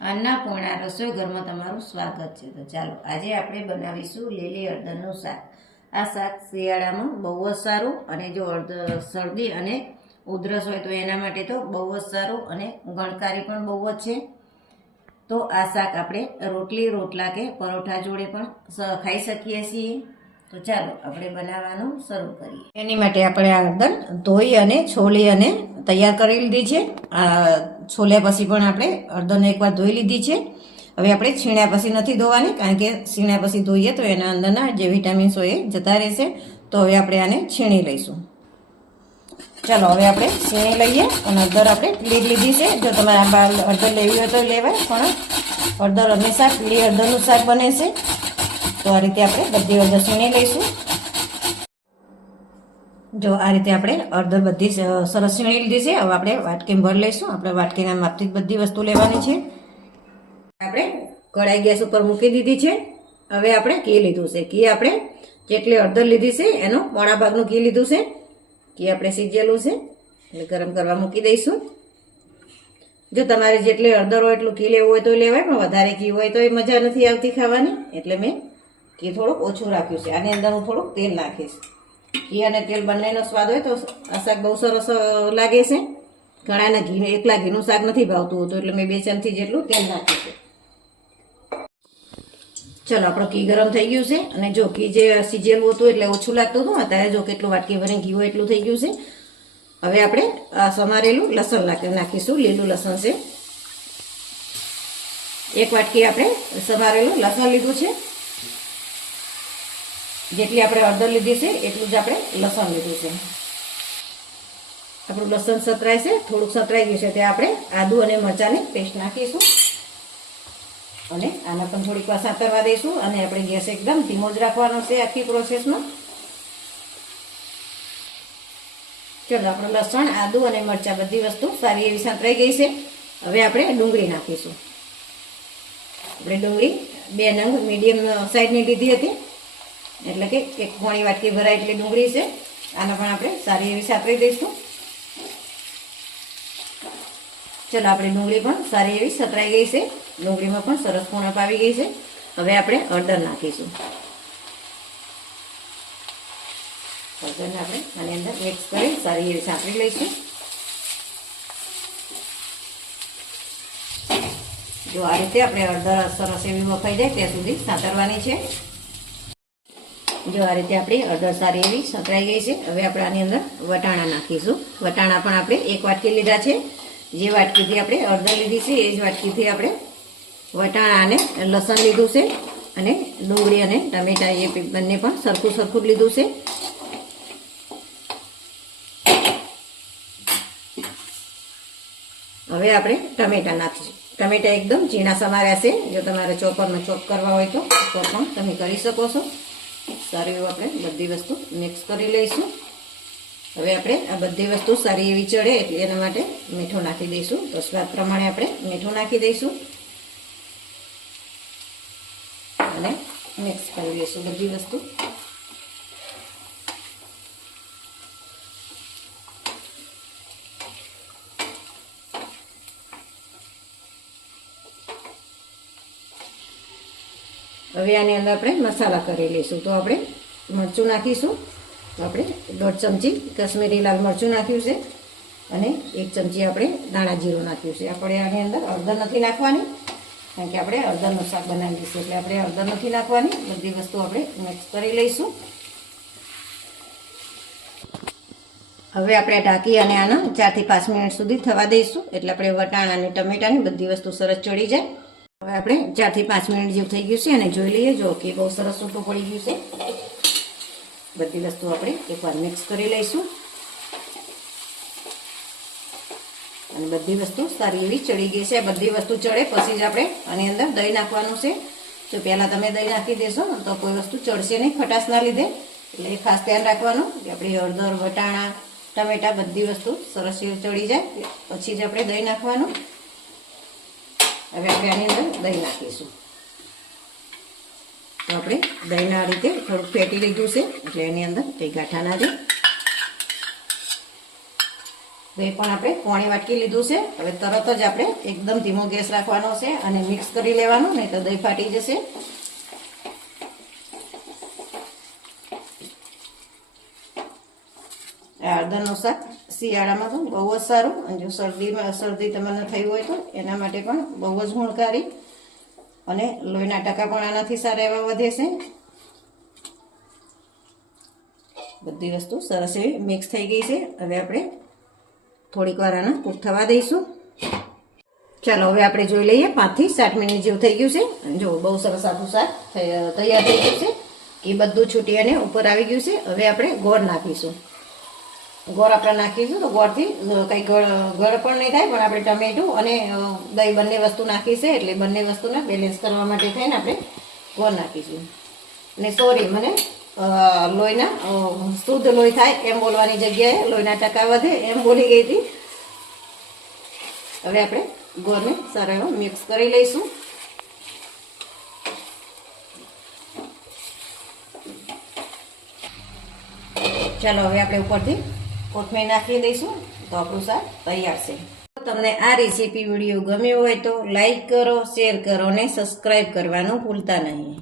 અન્નપૂર્ણા રસોઈ ઘરમાં તમારું સ્વાગત છે. તો ચાલો, આજે આપણે બનાવીશું લીલી હળદરનું શાક. આ શાક શિયાળામાં બહુ જ સારું અને જો હળદર શરદી અને ઉધરસ હોય તો એના માટે તો બહુ જ સારું અને ગણકારી પણ બહુ જ છે. તો આ શાક આપણે રોટલી, રોટલા કે પરોઠા જોડે પણ ખાઈ શકીએ છીએ. તો ચાલો, આપણે બનાવવાનું શરૂ કરીએ. એની માટે આપણે આ હળદર ધોઈ અને છોલી અને તૈયાર કરી લીધી છે. છોલ્યા પછી પણ આપણે હળદરને એકવાર ધોઈ લીધી છે. હવે આપણે છીણ્યા પછી નથી ધોવાની, કારણ કે છીણ્યા પછી ધોઈએ તો એના અંદરના જે વિટામિન્સ હોય એ જતા રહેશે. તો હવે આપણે આને છીણી લઈશું. ચાલો, હવે આપણે છીણી લઈએ અને અડદર આપણે પીળી લીધી છે. જો તમારે હળદર લેવી હોય તો લેવાય, પણ હળદર હંમેશા પીળી અડદરનું શાક બને છે. તો આ રીતે આપણે બધી અડધર છીણી લઈશું. જો આ રીતે આપણે અડધર બધી સરસ છીણી લીધી છે. હવે આપણે વાટકીમાં ભરી લઈશું. આપણે વાટકીના માપથી બધી વસ્તુ લેવાની છે. આપણે કડાઈ ગેસ ઉપર મૂકી દીધી છે. હવે આપણે ઘી લીધું છે. ઘી આપણે જેટલી અડધર લીધી છે, એનો પોણા ભાગનું ઘી લીધું છે. ઘી આપણે સીજેલું છે. એટલે ગરમ કરવા મૂકી દઈશું. જો તમારે જેટલી અડધર હોય એટલું ઘી લેવું હોય તો લેવાય, પણ વધારે ઘી હોય તો એ મજા નથી આવતી ખાવાની. એટલે મેં ઘી થોડુંક ઓછું રાખ્યું છે. આની અંદર હું થોડુંક તેલ નાખીશ. ઘી અને તેલ બંનેનો સ્વાદ હોય તો આ શાક બહુ સરસ લાગે છે. ઘણાને ઘી એકલા ઘીનું શાક નથી ભાવતું હોતું, એટલે મેં બે ચમચી જેટલું તેલ નાખ્યું છે. ચલો, આપણો ઘી ગરમ થઈ ગયું છે અને જો ઘી જે સીજેલું હતું એટલે ઓછું લાગતું હતું, અત્યારે જો કેટલું વાટકી ભરીને ઘી હોય એટલું થઈ ગયું છે. હવે આપણે સમારેલું લસણ નાખીશું, લીલું લસણ છે. એક વાટકી આપણે સમારેલું લસણ લીધું છે. જેટલી આપણે હળદર લીધી છે, એટલું જ આપણે લસણ લીધું છે. આપણું લસણ સતરાય છે, થોડુંક સતરાઈ ગયું છે, તે આપણે આદુ અને મરચાંની પેસ્ટ નાખીશું. અને આના પણ થોડીક વાર સાતરવા દઈશું, અને આપણે ગેસ એકદમ ધીમો જ રાખવાનો છે આખી પ્રોસેસમાં ચલો, આપણું લસણ, આદુ અને મરચાં બધી વસ્તુ સારી એવી સાતરાઈ ગઈ છે. હવે આપણે ડુંગળી નાખીશું. આપણે ડુંગળી બે નંગ મીડિયમ સાઈઝની લીધી હતી. એટલે કે એક પોણી વાટકી ભરાય એટલી ડુંગળી છે. આને પણ આપણે સારી એવી સાતરી દઈશું. ચલો, આપણે ડુંગળી પણ સારી એવી સતરાઈ ગઈ છે. ડુંગળીમાં પણ સરસ પૂર્ણપ આવી ગઈ છે. હવે આપણે હળદર નાખીશું. હળદરને આપણે આની અંદર મિક્સ કરી સારી એવી સાતરી લઈશું. જો આ રીતે આપણે હળદર સરસ એવી વખાઈ જાય ત્યાં સુધી સાતરવાની છે. જો આ રીતે આપણી હળદર સારી એવી સંકળાઈ ગઈ છે. હવે આપણે આની અંદર વટાણા નાખીશું. વટાણા પણ આપણે એક વાટકી લીધા છે. જે વાટકીથી આપણે હળદર લીધી છે, એ જ વાટકીથી આપણે વટાણા અને લસણ લીધું છે અને ડુંગળી અને ટમેટા એ બંને પણ સરખું સરખું લીધું છે. હવે આપણે ટમેટા નાખીશું. ટમેટા એકદમ ઝીણા સમાર્યા છે. જો તમારે ચોપરનો ચોપ કરવા હોય તો ચોપ પણ તમે કરી શકો છો. સારી એવું આપણે બધી વસ્તુ મિક્સ કરી લઈશું. હવે આપણે આ બધી વસ્તુ સારી એવી ચડે એટલે એના માટે મીઠું નાખી દઈશું. તો સ્વાદ પ્રમાણે આપણે મીઠું નાખી દઈશું. અને મિક્સ કરી દઈશું બધી વસ્તુ. હવે આની અંદર આપણે મસાલા કરી લઈશું. તો આપણે મરચું નાખીશું. તો આપણે દોઢ ચમચી કશ્મીરી લાલ મરચું નાખ્યું છે અને એક ચમચી આપણે દાણા જીરું નાખ્યું છે. આપણે આની અંદર હળદર નથી નાખવાની, કારણ કે આપણે હળદરનું શાક બનાવી દઈશું એટલે આપણે હળદર નથી નાખવાની. બધી વસ્તુ આપણે મિક્સ કરી લઈશું. હવે આપણે ઢાંકી અને આના ચારથી પાંચ મિનિટ સુધી થવા દઈશું. એટલે આપણે વટાણા અને ટમેટાની બધી વસ્તુ સરસ ચડી જાય. હવે આપણે ચારથી પાંચ મિનિટ જેવું થઈ ગયું છે અને જોઈ લઈએ, જો કે બહુ સરસ સૂટું પડી ગયું છે. બધી વસ્તુ આપણે એકવાર મિક્સ કરી લઈશું. અને બધી વસ્તુ સારી એવી ચડી ગઈ છે. બધી વસ્તુ ચડે, પછી જ આપણે આની અંદર દહીં નાખવાનું છે. જો પહેલાં તમે દહીં નાખી દેશો, તો કોઈ વસ્તુ ચડશે નહીં ખટાશના લીધે. એટલે એ ખાસ ધ્યાન રાખવાનું કે આપણી હળદર, વટાણા, ટમેટા બધી વસ્તુ સરસ ચડી જાય. પછી જ આપણે દહીં નાખવાનું. હવે આપણે આની અંદર દહીં નાખીશું. તો આપણે દહીંના આ રીતે થોડુંક ફેટી લીધું છે, એટલે એની અંદર કંઈ ગાંઠા ના રહે. એ પણ આપણે પોણી વાટકી લીધું છે. હવે તરત જ આપણે એકદમ ધીમો ગેસ રાખવાનો છે અને મિક્સ કરી લેવાનું, નહીં તો દહીં ફાટી જશે. આ શાક શિયાળામાં તો બહુ જ સારું. અને જો શરદીમાં શરદી તમને થઈ હોય તો એના માટે પણ બહુ જ ગુણકારી. અને લોહીના ટકા પણ આનાથી સારા એવા વધે છે. બધી વસ્તુ સરસ એવી મિક્સ થઈ ગઈ છે. હવે આપણે થોડીક વાર આના કૂક થવા દઈશું. ચાલો, હવે આપણે જોઈ લઈએ પાંચથી સાત મિનિટ જેવું થઈ ગયું છે. જો, બહુ સરસ આપણું શાક તૈયાર થઈ ગયું છે. એ બધું છૂટી અને ઉપર આવી ગયું છે. હવે આપણે ગોળ નાખીશું. ગોળ આપણે નાખીશું તો ગોળથી કંઈ ગળ પણ નહીં થાય, પણ આપણે ટમેટું અને દહીં બંને વસ્તુ નાખી એટલે બંને વસ્તુને બેલેન્સ કરવા માટે થઈને આપણે ગોળ નાખીશું. અને સોરી મને લોહીના શુદ્ધ લોહી થાય એમ બોલવાની જગ્યાએ લોહીના ટકા વધે એમ બોલી ગઈ હતી. હવે આપણે ગોળને સારો એવો મિક્સ કરી લઈશું. ચાલો, હવે આપણે ઉપરથી કોથમીર નાખી દઈશું તો આપણું શાક તૈયાર છે. તમને આ રેસીપી વીડિયો ગમ્યો હોય તો લાઈક કરો શેર કરો અને સબસ્ક્રાઈબ કરવાનું ભૂલતા નહીં.